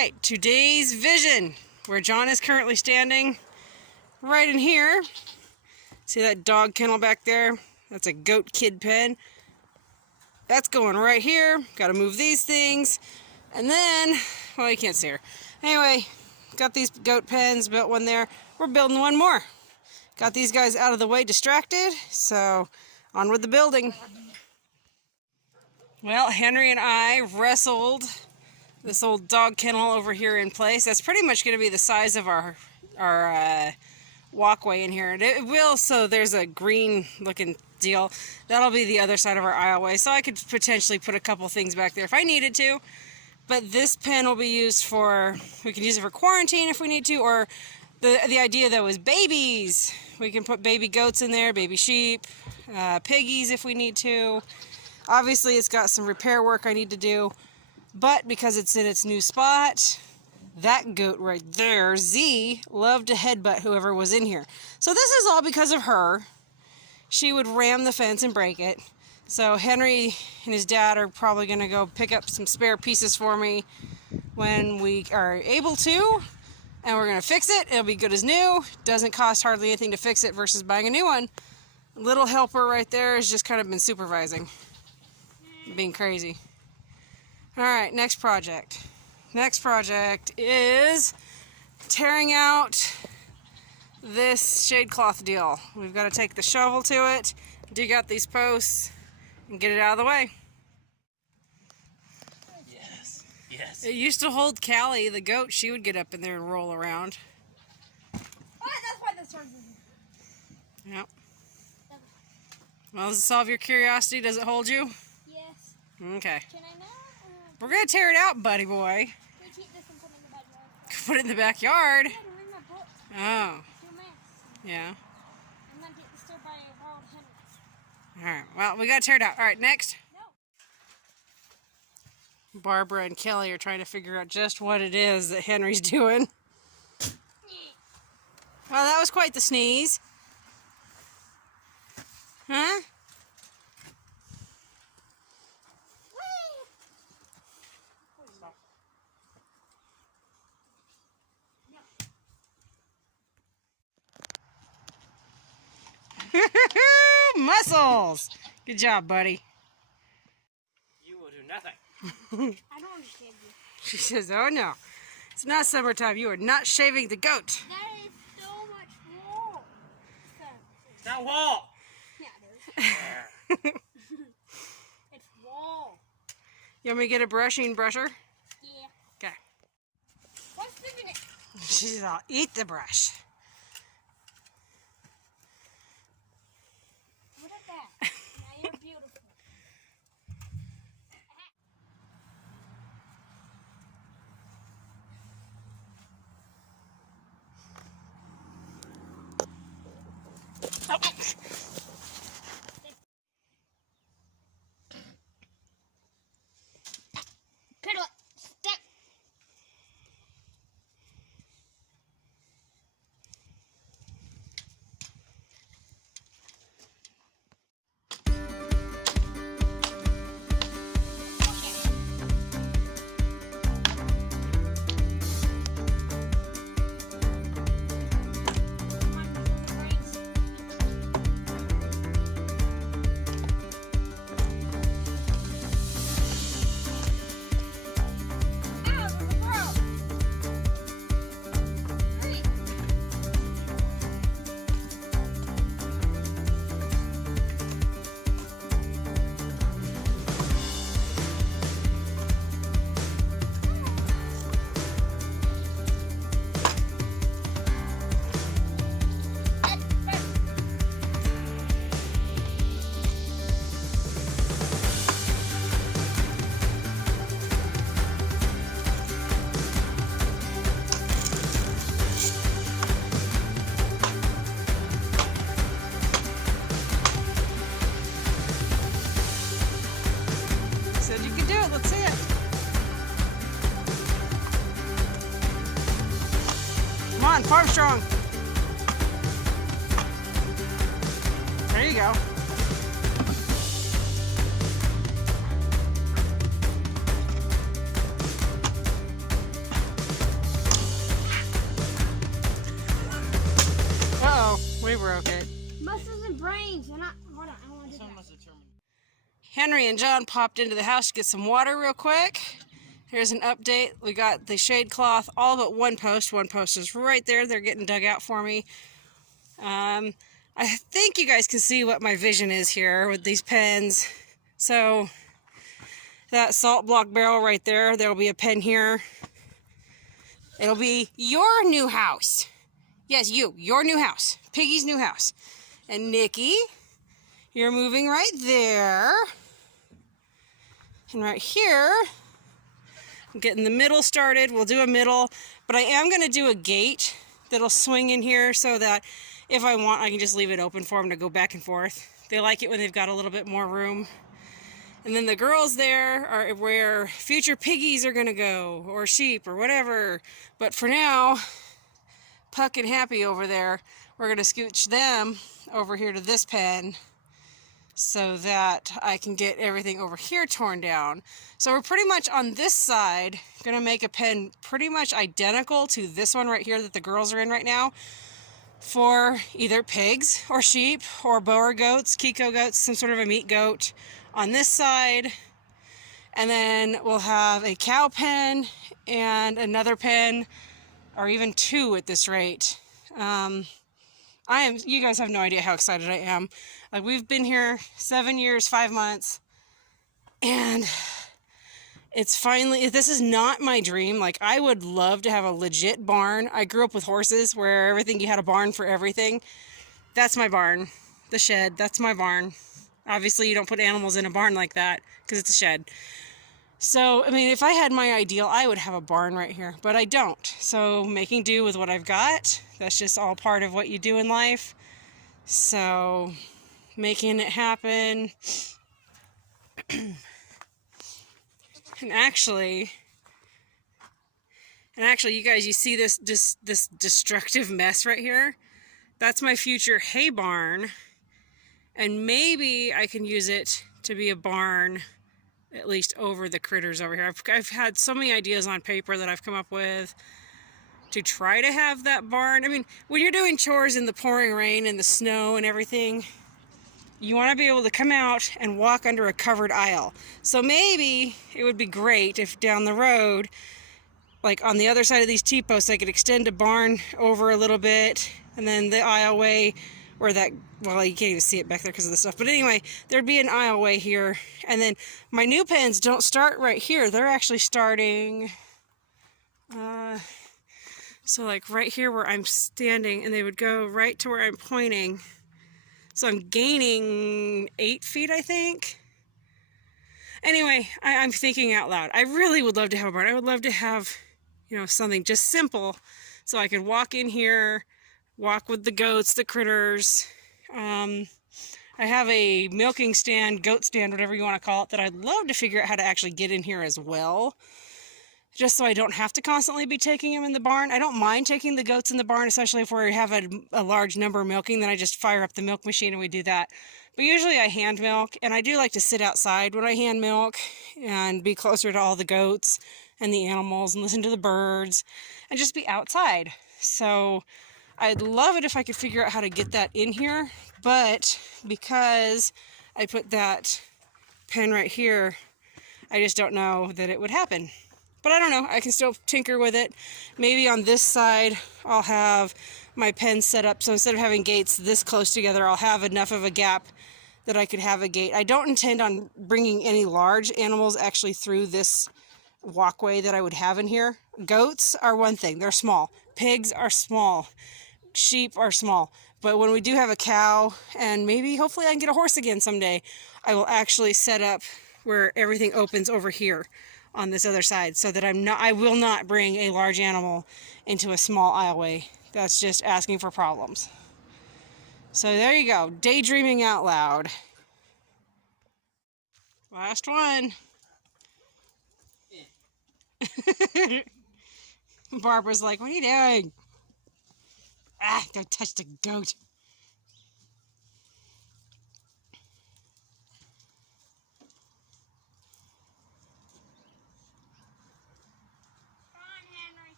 right, today's vision, where John is currently standing, right in here. See that dog kennel back there? That's a goat kid pen. That's going right here. Got to move these things. And then, well, you can't see her. Anyway, got these goat pens, built one there. We're building one more. Got these guys out of the way, distracted, so on with the building. Well, Henry and I wrestled this old dog kennel over here in place. That's pretty much going to be the size of our walkway in here. It will, so there's a green looking deal. That'll be the other side of our aisleway, so I could potentially put a couple things back there if I needed to. But this pen will be used for, we can use it for quarantine if we need to, or the idea though is babies. We can put baby goats in there, baby sheep, piggies if we need to. Obviously it's got some repair work I need to do, but because it's in its new spot, that goat right there, Z, loved to headbutt whoever was in here. So this is all because of her. She would ram the fence and break it. So Henry and his dad are probably going to go pick up some spare pieces for me when we are able to. And we're going to fix it. It'll be good as new. Doesn't cost hardly anything to fix it versus buying a new one. Little helper right there has just kind of been supervising. Being crazy. Alright, next project. Next project is tearing out this shade cloth deal. We've got to take the shovel to it, dig out these posts, and get it out of the way. Yes, yes. It used to hold Callie, the goat. She would get up in there and roll around. Oh, that's why this one's in. Yep. Well, does it solve your curiosity? Does it hold you? Yes. Okay. Can I now? We're going to tear it out, buddy boy. We keep this and put it in the backyard. Put it in the backyard. Yeah, to read my book. Oh. Do math. Yeah. I'm not getting disturbed by a wild hen. Alright, well, we got to tear it out. Alright, next. No. Barbara and Kelly are trying to figure out just what it is that Henry's doing. Well, that was quite the sneeze. Huh? Muscles! Good job, buddy. You will do nothing. I don't understand you. She says, oh no, it's not summertime. You are not shaving the goat. That is so much wool. So, It's not wall. yeah, it is. It's wool. You want me to get a brushing brusher? Yeah. Okay. What's in it? She says, I'll eat the brush. Look at that. Now you're beautiful. Pedal it. Step. Said you could do it. Let's see it. Come on, farm strong. There you go. Muscles and brains. Hold on, I want to do that. Henry and John popped into the house to get some water real quick. Here's an update. We got the shade cloth all but one post. One post is right there. They're getting dug out for me. I think you guys can see what my vision is here with these pens. So that salt block barrel right there, there'll be a pen here. It'll be your new house. Yes, your new house. Piggy's new house. And Nikki, you're moving right there. And right here, I'm getting the middle started. We'll do a middle, but I am going to do a gate that'll swing in here so that if I want, I can just leave it open for them to go back and forth. They like it when they've got a little bit more room. And then the girls there are where future piggies are going to go, or sheep, or whatever. But for now, Puck and Happy over there, we're going to scooch them over here to this pen so that I can get everything over here torn down. So we're pretty much on this side going to make a pen pretty much identical to this one right here that the girls are in right now for either pigs or sheep or Boer goats, Kiko goats, some sort of a meat goat on this side. And then we'll have a cow pen and another pen, or even two at this rate. You guys have no idea how excited I am. Like, we've been here 7 years, 5 months, and it's finally, this is not my dream. Like, I would love to have a legit barn. I grew up with horses where you had a barn for everything. That's my barn. The shed, that's my barn. Obviously, you don't put animals in a barn like that because it's a shed. So, I mean, if I had my ideal, I would have a barn right here, but I don't. So, making do with what I've got, that's just all part of what you do in life. So, making it happen. And actually, you guys, you see this destructive mess right here? That's my future hay barn. And maybe I can use it to be a barn, at least over the critters over here. I've had so many ideas on paper that I've come up with to try to have that barn. I mean, when you're doing chores in the pouring rain and the snow and everything, you want to be able to come out and walk under a covered aisle. So maybe it would be great if down the road, like on the other side of these T-posts, I could extend a barn over a little bit, and then the aisleway where that, well, you can't even see it back there because of the stuff. But anyway, there'd be an aisleway here. And then my new pens don't start right here. They're actually starting, so like right here where I'm standing, and they would go right to where I'm pointing. So I'm gaining 8 feet, I think. Anyway, I'm thinking out loud. I really would love to have a barn. I would love to have, something just simple so I could walk in here, walk with the goats, the critters. I have a milking stand, goat stand, whatever you want to call it, that I'd love to figure out how to actually get in here as well, just so I don't have to constantly be taking them in the barn. I don't mind taking the goats in the barn, especially if we have a large number of milking. Then I just fire up the milk machine and we do that. But usually I hand milk, and I do like to sit outside when I hand milk and be closer to all the goats and the animals and listen to the birds and just be outside. So I'd love it if I could figure out how to get that in here, but because I put that pen right here, I just don't know that it would happen. But I don't know, I can still tinker with it. Maybe on this side, I'll have my pen set up, so instead of having gates this close together, I'll have enough of a gap that I could have a gate. I don't intend on bringing any large animals actually through this walkway that I would have in here. Goats are one thing, they're small. Pigs are small. Sheep are small. But when we do have a cow, and maybe hopefully I can get a horse again someday, I will actually set up where everything opens over here on this other side, so that I will not bring a large animal into a small aisleway. That's just asking for problems. So there you go, daydreaming out loud. Last one. Barbara's like, what are you doing? Ah, don't touch the goat.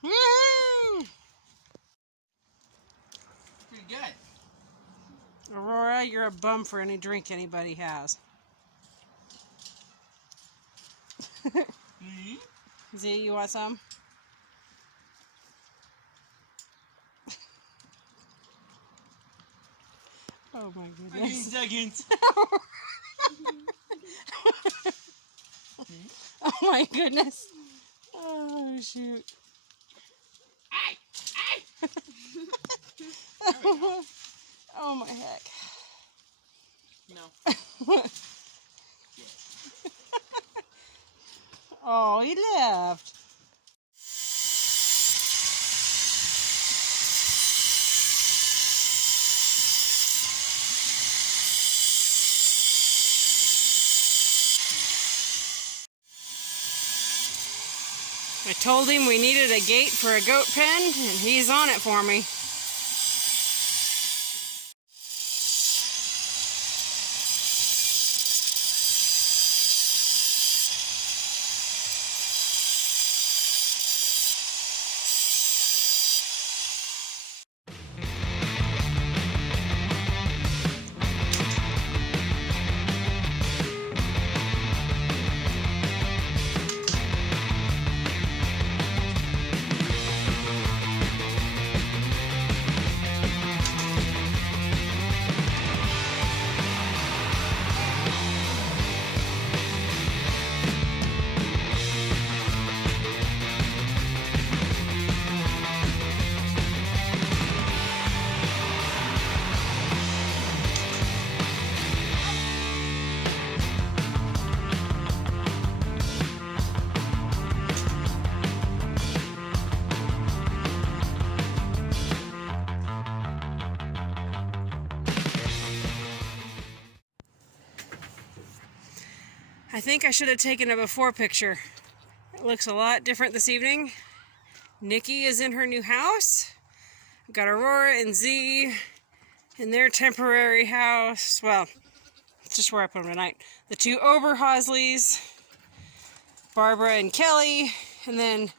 Woo! Pretty good. Barbara, you're a bum for any drink anybody has. Z, you want some? Oh my goodness. Seconds. Oh my goodness. Oh shoot. Oh my heck. No. Oh, he left. I told him we needed a gate for a goat pen, and he's on it for me. I think I should have taken a before picture. It looks a lot different this evening. Nikki is in her new house. I've got Aurora and Z in their temporary house. Well, it's just where I put them tonight. The two Oberhosleys, Barbara and Kelly, and then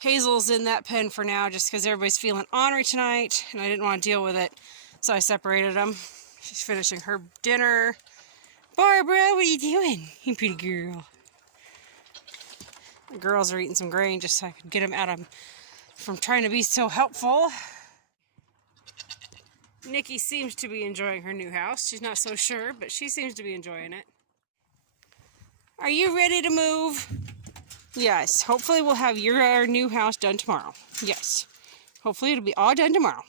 Hazel's in that pen for now just because everybody's feeling ornery tonight and I didn't want to deal with it, so I separated them. She's finishing her dinner. Barbara, what are you doing? You pretty girl. The girls are eating some grain just so I could get them out of from trying to be so helpful. Nikki seems to be enjoying her new house. She's not so sure, but she seems to be enjoying it. Are you ready to move? Yes. Hopefully we'll have your new house done tomorrow. Yes. Hopefully it'll be all done tomorrow.